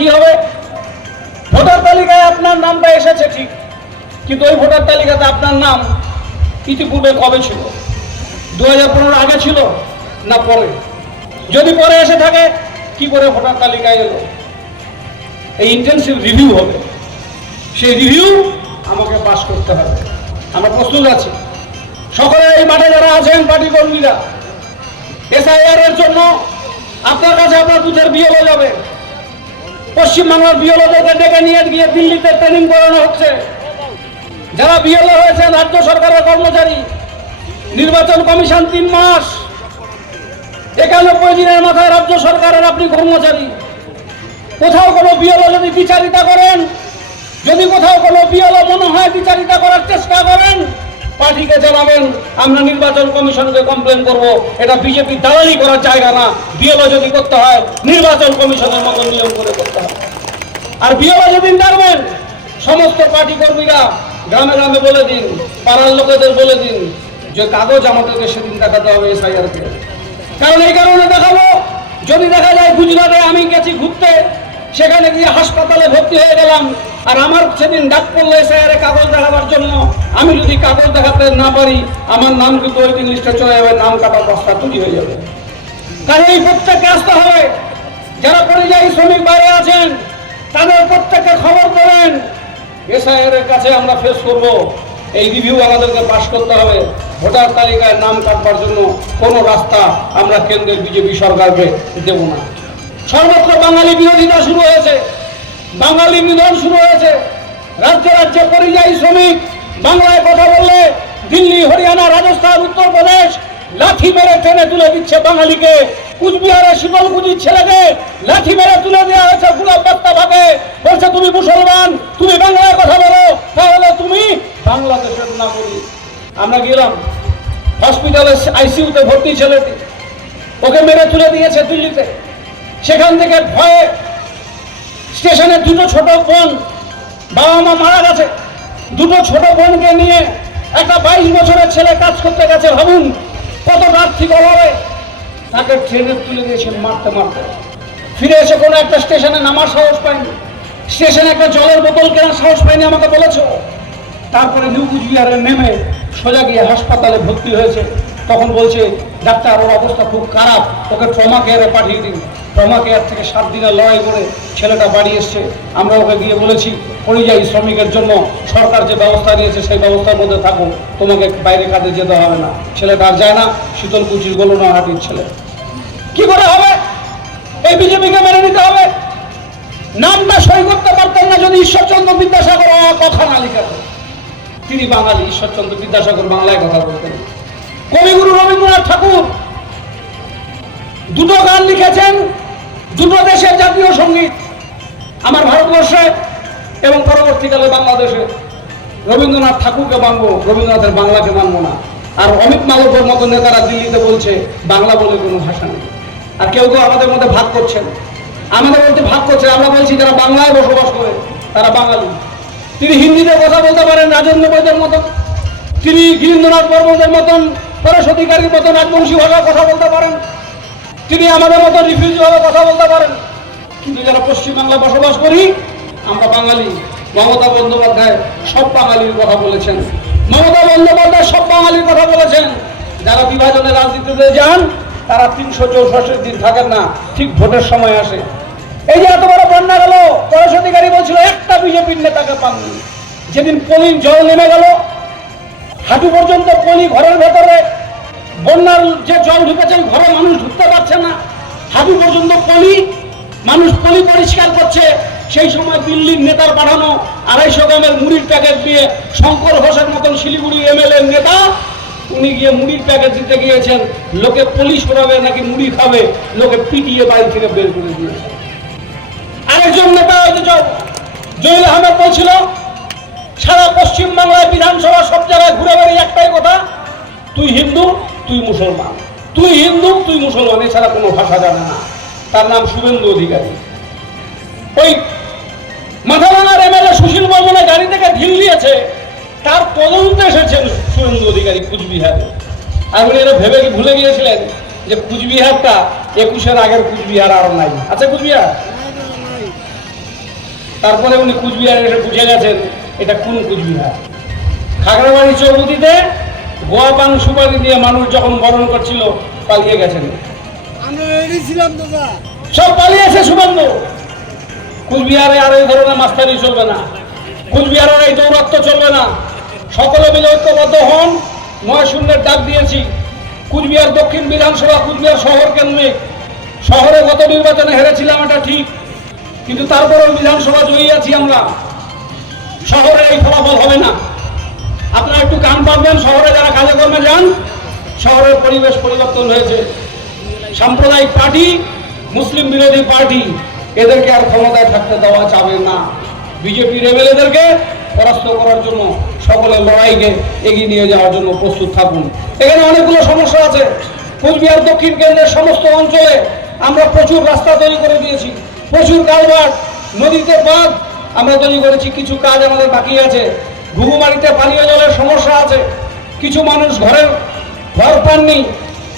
কি হবে? ভোটার তালিকায় আপনার নামটা এসেছে ঠিক, কিন্তু ওই ভোটার তালিকাতে আপনার নাম ইতিপূর্বে কবে ছিল? দু হাজার পনেরো আগে ছিল না পরে? যদি পরে এসে থাকে, কি করে ভোটার তালিকায় এলো? এই ইন্টেন্সিভ রিভিউ হবে। সেই রিভিউ আমাকে পাশ করতে হবে। আমরা প্রস্তুত আছি। সকলে এই মাঠে যারা আছেন, পার্টি কর্মীরা এসআইআর এর জন্য আপনার কাছে আপনার দুধের বিয়ে হয়ে যাবে। পশ্চিমবাংলার বিএলওদেরকে ডেকে নিয়ে গিয়ে দিল্লিতে ট্রেনিং করানো হচ্ছে। যারা বিএলও হয়েছেন রাজ্য সরকারের কর্মচারী, নির্বাচন কমিশন তিন মাস। একানব্বই দিনের মাথায় রাজ্য সরকারের আপনি কর্মচারী। কোথাও কোনো বিএলও যদি বিচারিতা করেন, যদি কোথাও কোনো বিএলও মনে হয় বিচারিতা করার চেষ্টা করেন পার্টিকে জানাবেন, আমরা নির্বাচন কমিশনকে কমপ্লেন করব। এটা বিজেপি দালালি করার জায়গা না। বিএলও যদি করতে হয়, নির্বাচন কমিশনের মতো নিয়ম করে করতে হয় আর বিএলও যেদিন ডাকবেন, সমস্ত পার্টি কর্মীরা গ্রামে গ্রামে বলে দিন, পাড়ার লোকেদের বলে দিন যে কাগজ আমাদেরকে সেদিন দেখাতে হবে এসআইআর কে কারণ এই কারণে দেখাবো, যদি দেখা যায় গুজরাটে আমি গেছি ঘুরতে, সেখানে গিয়ে হাসপাতালে ভর্তি হয়ে গেলাম। আর আমার সেদিন ডাক পড়ল এসআইআর কাগজ দেখাবার জন্য। আমি যদি কাগজ দেখাতে না পারি, আমার নাম কিন্তু ওই দিন লিস্টে চলে যাবে, নাম কাটার রাস্তা তৈরি হয়ে যাবে। কাজে এই প্রত্যেককে আসতে হবে। যারা পরিযায়ী শ্রমিক বাইরে আছেন, তাদের প্রত্যেককে খবর করেন। এসআইআর এর কাছে আমরা ফেস করব। এই রিভিউ আমাদেরকে পাশ করতে হবে। ভোটার তালিকায় নাম কাটবার জন্য কোনো রাস্তা আমরা কেন্দ্রের বিজেপি সরকারকে দেব না। সর্বত্র বাঙালি বিরোধিতা শুরু হয়েছে। বাঙালি মিলন শুরু হয়েছে। রাজ্যে রাজ্যে পরিযায়ী শ্রমিক বাংলায় কথা বললে দিল্লি, হরিয়ানা, রাজস্থান, উত্তরপ্রদেশ লাঠি মেরে টেনে তুলে দিচ্ছে বাঙালিকে। কুচবিহারের শীতলকুচির ছেলেকে লাঠি মেরে তুলে দেওয়া হয়েছে গুলাব বার্তা ভাগে বলছে, তুমি মুসলমান, তুমি বাংলায় কথা বলো, তাহলে তুমি বাংলাদেশের নাগরিক। আমরা গেলাম। হসপিটালে আইসিইউতে ভর্তি ছেলেটি। ওকে মেরে তুলে দিয়েছে দিল্লিতে। সেখান থেকে ভয়ে স্টেশনে দুটো ছোট বোন বাবা মা মারা গেছে। দুটো ছোট বোনকে নিয়ে একটা বাইশ বছরের ছেলে কাজ করতে গেছে। ভাবুন কত আর্থিক অভাবে তাকে ট্রেনে তুলে দিয়েছেন মারতে মারতে ফিরে এসে কোনো একটা স্টেশনে নামার সাহস পায়নি। স্টেশনে একটা জলের বোতল কেনার সাহস পায়নি আমাকে বলেছ। তারপরে নিউ কুচবিহারে নেমে সোজা গিয়ে হাসপাতালে ভর্তি হয়েছে। তখন বলছে, ডাক্তার, ওর অবস্থা খুব খারাপ, ওকে ট্রমা কেয়ারে পাঠিয়ে দিন। ট্রমা কেয়ার থেকে সাত দিনের লড়াই করে ছেলেটা বাড়ি এসছে। আমরা ওকে গিয়ে বলেছি, পরিযায়ী শ্রমিকের জন্য সরকার যে ব্যবস্থা নিয়েছে, সেই ব্যবস্থার মধ্যে থাকো তোমাকে বাইরে কাজে যেতে হবে না। ছেলেটা আর যায় না। শীতলকুচির গোলনাহাটির ছেলে। কি করে হবে? এই বিজেপিকে মেনে নিতে হবে? নামটা সই করতে পারতেন না যদি ঈশ্বরচন্দ্র বিদ্যাসাগর কথা না লিখাতেন তিনি বাঙালি, ঈশ্বরচন্দ্র বিদ্যাসাগর বাংলায় কথা বলতেন। কবিগুরু রবীন্দ্রনাথ ঠাকুর দুটো দেশের জাতীয় সংগীত আমার ভারতবর্ষে এবং পরবর্তীকালে বাংলাদেশে। রবীন্দ্রনাথ ঠাকুরকে মানবো, রবীন্দ্রনাথের বাংলাকে মানবো না। আর অমিত মালবের মতো নেতারা দিল্লিতে বলছে, বাংলা বলে কোনো ভাষা নেই। আর কেউ কেউ আমাদের মধ্যে ভাগ করছেন। আমাদের মধ্যে ভাগ করছে, আমরা বলছি যারা বাংলায় বসবাস করে, তারা বাঙালি। তিনি হিন্দিতে কথা বলতে পারেন রাজেন্দ্র বৈদের মতন। তিনি গিরীন্দ্রনাথ বর্মনের মতন, পরেশ অধিকারীর মতন রাজবংশী ভাষায় কথা বলতে পারেন। তিনি আমাদের মতো রিফিউজি ভাবে কথা বলতে পারেন। কিন্তু যারা পশ্চিমবাংলায় বসবাস করি, আমরা বাঙালি। মমতা বন্দ্যোপাধ্যায় সব বাঙালির কথা বলেছেন। মমতা বন্দ্যোপাধ্যায় সব বাঙালির কথা বলেছেন। যারা বিভাজনের রাজনীতিতে যান, তারা তিনশো চৌষট্টি দিন থাকেন না, ঠিক ভোটের সময় আসে। এই যে এত বড় বন্যা গেল পরেশ অধিকারী বলছিল, একটা বিজেপির নেতাকে পাননি। যেদিন পলির জল নেমে গেল, হাঁটু পর্যন্ত পলি ঘরের ভেতরে বন্যার যে জল ঢুকেছে ঘরে মানুষ ঢুকতে পারছে না। হাঁটু পর্যন্ত পলি, মানুষ পলি পরিষ্কার করছে। সেই সময় দিল্লির নেতার পাঠানো আড়াইশো গ্রামের মুড়ির প্যাকেট দিয়ে শঙ্কর ঘোষের মতন শিলিগুড়ি এমএলএ নেতা, উনি গিয়ে মুড়ির প্যাকেট দিতে গিয়েছেন। লোকে পলি সরাবে, নাকি মুড়ি খাবে, লোকে পিটিয়ে বাড়ি থেকে বের করে দিয়েছে। আরেকজন নেতা জহির আহমেদ বলছিল, সারা পশ্চিম বাংলায় বিধানসভা সব জায়গায় ঘুরে বেড়িয়ে একটাই কথা, তুই হিন্দু তুই মুসলমান। তুই হিন্দু, তুই মুসলমান, এছাড়া কোনো ভাষা জানে না। তার নাম শুভেন্দু অধিকারী। ওই মাথাভাঙার এমএলএ সুশীল বর্মনে গাড়ি থেকে ঢিল দিয়েছে তার তদন্তে এসেছেন শুভেন্দু অধিকারী কুচবিহারে। আর উনি এটা ভেবে ভুলে গিয়েছিলেন যে কুচবিহারটা একুশের আগের কুচবিহার আর নাই। আচ্ছা কুচবিহার? তারপরে উনি কুচবিহারে এসে বুঝে গেছেন এটা কোন কুচবিহার। খাগড়াবাড়ি চৌমুদিতে গোয়া পান সুপারি দিয়ে মানুষ যখন বরণ করছিল পালিয়ে গেছেন। সব পালিয়েছে সুবন্ধু কুচবিহারে আর এই ধরনের মাস্তানি চলবে না। কুচবিহারের এই দৌরত্ব চলবে না। সকলে মিলে ঐক্যবদ্ধ হন। নয় শূন্যের ডাক দিয়েছি। কুচবিহার দক্ষিণ বিধানসভা কুচবিহার শহর কেন্দ্রে। শহরে গত নির্বাচনে হেরেছিলাম এটা ঠিক কিন্তু তারপরেও বিধানসভা জয়ী আছি আমরা। শহরে এই ফলাফল হবে না। আপনারা একটু কান পাবেন, শহরে যারা কাজে কর্মে যান, শহরের পরিবেশ পরিবর্তন হয়েছে। সাম্প্রদায়িক পার্টি, মুসলিম বিরোধী পার্টি, এদেরকে আর ক্ষমতায় থাকতে দেওয়া যাবে না। বিজেপি রেবেলেদেরকে পরাস্ত করার জন্য সকলের লড়াইকে এগিয়ে নিয়ে যাওয়ার জন্য প্রস্তুত থাকুন। এখানে অনেকগুলো সমস্যা আছে। কুচবিহার দক্ষিণ কেন্দ্রের সমস্ত অঞ্চলে আমরা প্রচুর রাস্তা তৈরি করে দিয়েছি। প্রচুর কালভার্ট, নদীতে বাঁধ আমরা তৈরি করেছি। কিছু কাজ আমাদের বাকি আছে। ঘুঘুমারিতে পানীয় জলের সমস্যা আছে। কিছু মানুষ ঘরের ঘর পাননি।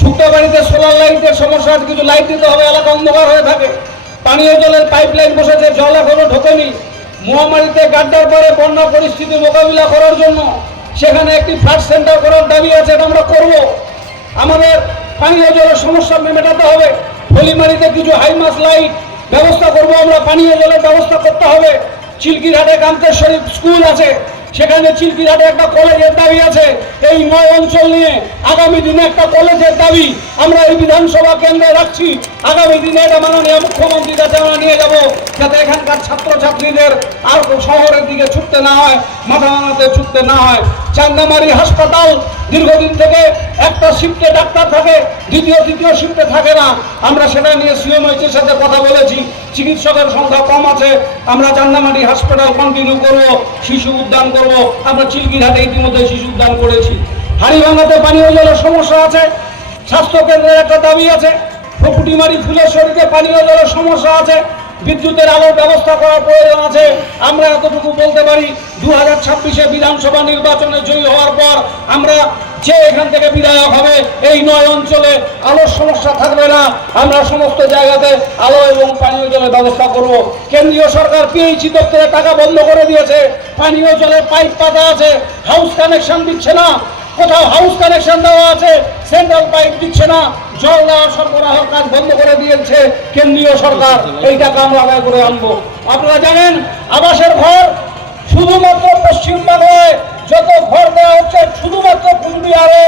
শুক্তো বাড়িতে সোলার লাইটের সমস্যা আছে কিছু লাইট দিতে হবে, এলাকা অন্ধকার হয়ে থাকে। পানীয় জলের পাইপ লাইন বসেছে, জল এখনও ঢোকেনি। মহামারীতে গাড্ডার পরে বন্যা পরিস্থিতি মোকাবিলা করার জন্য সেখানে একটি ফ্লাড সেন্টার করার দাবি আছে, এটা আমরা করব। আমাদের পানীয় জলের সমস্যা মেটাতে হবে। হলিমারিতে কিছু হাইমাস লাইট ব্যবস্থা করব আমরা, পানীয় জলের ব্যবস্থা করতে হবে। চিলকিরহাটে কান্তেশ্বরী স্কুল আছে। সেখানে চিলকিরহাটে একটা কলেজের দাবি আছে। এই নয় অঞ্চল নিয়ে আগামী দিনে একটা কলেজের দাবি আমরা এই বিধানসভা কেন্দ্রে রাখছি। আগামী দিনে এটা মাননীয় মুখ্যমন্ত্রীর কাছে আমরা নিয়ে যাব, যাতে এখানকার ছাত্রছাত্রীদের আর শহরের দিকে ছুটতে না হয়, মাথা মানাতে ছুটতে না হয়। চান্দামারি হাসপাতাল দীর্ঘদিন থেকে একটা শিফটে ডাক্তার থাকে, দ্বিতীয়, তৃতীয় শিফটে থাকে না। আমরা সেটা নিয়ে সিএমএইচের সাথে কথা বলেছি, চিকিৎসকের সংখ্যা কম আছে, আমরা চান্দামারি হাসপাতাল কন্টিনিউ করব, শিশু উদ্যান করব, আমরা চিলকিরহাটে ইতিমধ্যে শিশু উদ্যান করেছি। হাড়িভাঙাতে পানীয় জলের সমস্যা আছে স্বাস্থ্য কেন্দ্রের একটা দাবি আছে, ফুকুটিমারি ফুলেশ্বরীতে পানীয় জলের সমস্যা আছে বিদ্যুতের আলোর ব্যবস্থা করার প্রয়োজন আছে। আমরা এতটুকু বলতে পারি দু হাজার ছাব্বিশে বিধানসভা নির্বাচনে জয়ী হওয়ার পর আমরা যে এখান থেকে বিধায়ক হবে, এই নয় অঞ্চলে আলোর সমস্যা থাকবে না। আমরা সমস্ত জায়গাতে আলো এবং পানীয় জলের ব্যবস্থা করব। কেন্দ্রীয় সরকার পিএইচি দপ্তরে টাকা বন্ধ করে দিয়েছে। পানীয় জলের পাইপ পাতা আছে। হাউস কানেকশন দিচ্ছে না। কোথাও হাউস কানেকশন দেওয়া আছে সেন্ট্রাল পাইপ দিচ্ছে না, জল দেওয়া সরবরাহের কাজ বন্ধ করে দিয়েছে কেন্দ্রীয় সরকার। এই টাকা আমরা আদায় করে আনব। আপনারা জানেন, আবাসের ঘর শুধুমাত্র পশ্চিমবাংলায় যত ঘর দেওয়া হচ্ছে শুধুমাত্র কুচবিহারে।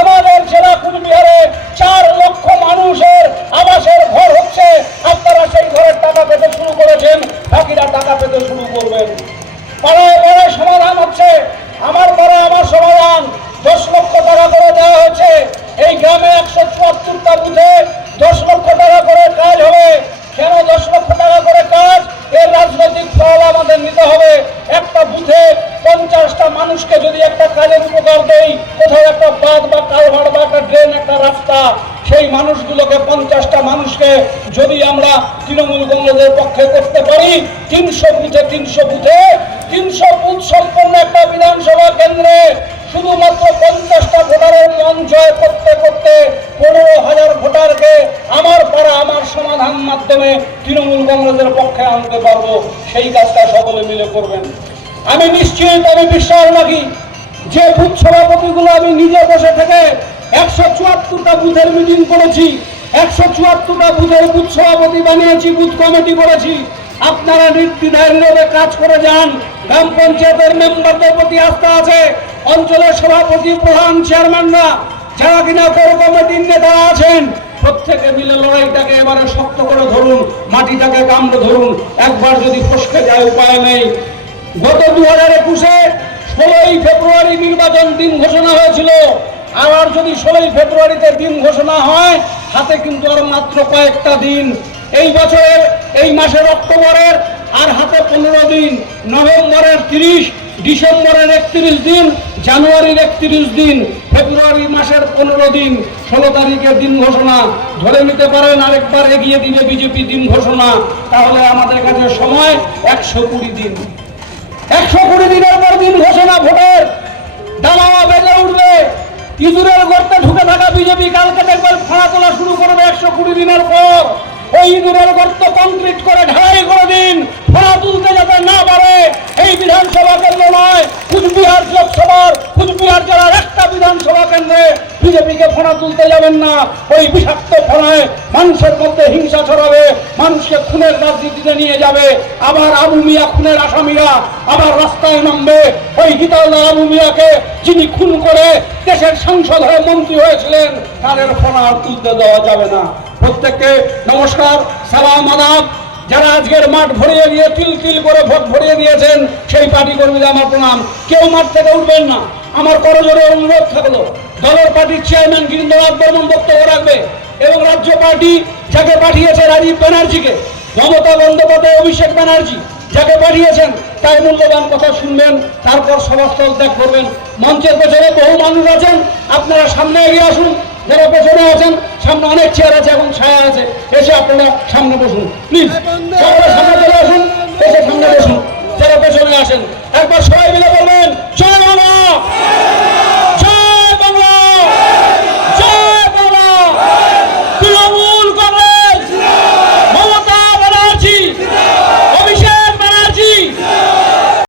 আমাদের জেলা কুচবিহারে চার লক্ষ মানুষের আবাসের ঘর হচ্ছে। আপনারা সেই ঘরের টাকা পেতে শুরু করেছেন, বাকিরা টাকা পেতে শুরু করবেন। পাড়ায় পাড়ায় সমাধান হচ্ছে। আমার পাড়া আমার সমাধান। দশ লক্ষ টাকা করে দেওয়া হয়েছে এই গ্রামে একশো চুয়াত্তরটা বুথে দশ লক্ষ টাকা করে কাজ হবে কেন দশ লক্ষ টাকা করে কাজ এর রাজনৈতিক ফল আমাদের নিতে হবে একটা বুথে পঞ্চাশটা মানুষকে যদি একটা কাজের উপকার দেই কোথাও একটা বাঁধ বা কালভার বা একটা ড্রেন একটা রাস্তা সেই মানুষগুলোকে পঞ্চাশটা মানুষকে যদি আমরা তৃণমূল কংগ্রেসের পক্ষে করতে পারি। তিনশো বুথে তিনশো বুথে তিনশো বুথ সম্পন্ন একটা বিধানসভা কেন্দ্রে শুধুমাত্র পঞ্চাশটা ভোটারের মন জয় করতে করতে পনেরো হাজার ভোটারকে আমার পাড়া, আমার সমাধান মাধ্যমে তৃণমূল কংগ্রেসের পক্ষে আনতে পারব। সেই কাজটা সকলে মিলে করবেন। আমি নিশ্চিত, আমি বিশ্বাস রাখি, যে বুথ সভাপতিগুলো আমি নিজে বসে থেকে একশো চুয়াত্তরটা বুথের মিটিং করেছি একশো চুয়াত্তরটা বুথের বুথ সভাপতি বানিয়েছি, বুথ কমিটি করেছি। আপনারা নির্দ্বিধায় কাজ করে যান। গ্রাম পঞ্চায়েতের মেম্বারদের প্রতি আস্থা আছে। অঞ্চলের সভাপতি, প্রধান, চেয়ারম্যানরা, যারা কিনা পৌর কমিটির নেতারা আছেন, প্রত্যেকে মিলে লড়াইটাকে এবারে শক্ত করে ধরুন, মাটিটাকে কামড়ে ধরুন। একবার যদি ফসকে যায়, উপায় নেই। গত দু হাজার একুশে ষোলোই ফেব্রুয়ারি নির্বাচন দিন ঘোষণা হয়েছিল। আবার যদি ষোলোই ফেব্রুয়ারিতে দিন ঘোষণা হয় হাতে কিন্তু আর মাত্র কয়েকটা দিন। এই বছরের, এই মাসের অক্টোবরের আর হাতে পনেরো দিন। নভেম্বরের তিরিশ, ডিসেম্বরের একত্রিশ দিন, জানুয়ারির একত্রিশ দিন, ফেব্রুয়ারি মাসের পনেরো দিন। ষোলো তারিখের দিন ঘোষণা। ধরে নিতে পারেন আরেকবার এগিয়ে দিবে বিজেপি দিন ঘোষণা। তাহলে আমাদের কাছে সময় একশো কুড়ি দিন। একশো কুড়ি দিনের পর দিন ঘোষণা ভোটের। দামামা বেজে উঠবে। ইঁদুরের গর্তে ঢুকে থাকা বিজেপি কালকে দেখবেন ফাঁড়া তোলা শুরু করবে একশো কুড়ি দিনের পর ওই ইঁদুরের গর্ত কমপ্লিট করে ঢালাই করে দিন। ভাড়া তুলতে যাতে না পারে, এই বিধানসভা কেন্দ্র নয়, কুচবিহার লোকসভার, কুচবিহার জেলার একটা বিধানসভা কেন্দ্রে বিজেপিকে ফোনা তুলতে যাবেন না। ওই বিষাক্ত ফোনায় মানুষের মধ্যে হিংসা ছড়াবে, মানুষকে খুনের রাজনীতিতে নিয়ে যাবে। আবার আবু মিয়া খুনের আসামিরা আবার রাস্তায় নামবে। ওই হিতালদা আবু মিয়াকে যিনি খুন করে দেশের সংসদ হয়ে মন্ত্রী হয়েছিলেন, তাদের ফোনা তুলতে দেওয়া যাবে না। প্রত্যেককে নমস্কার, সালাম, আদাব। যারা আজকের মাঠ ভরিয়ে দিয়ে তিল তিল করে ভোট ভরিয়ে দিয়েছেন, সেই পার্টি কর্মীদের আমার প্রণাম। কেউ মাঠ থেকে উঠবেন না। আমার করজোরে অনুরোধ থাকল, দলের পার্টির চেয়ারম্যান গিরিন্দ্রনাথ বর্মন বক্তব্য রাখবে এবং রাজ্য পার্টি যাকে পাঠিয়েছে রাজীব ব্যানার্জিকে, মমতা বন্দ্যোপাধ্যায়, অভিষেক ব্যানার্জি যাকে পাঠিয়েছেন, তাই মূল্যবান কথা শুনবেন, তারপর সভাস্থল ত্যাগ করবেন। মঞ্চের পেছনে বহু মানুষ আছেন, আপনারা সামনে এগিয়ে আসুন। যারা পেছনে আছেন, সামনে অনেক চেয়ার আছে এবং ছায়া আছে, এসে আপনারা সামনে বসুন। প্লিজ সবাই সামনে চলে আসুন, এসে সামনে বসুন। যারা পেছনে আসেন, একবার সবাই মিলে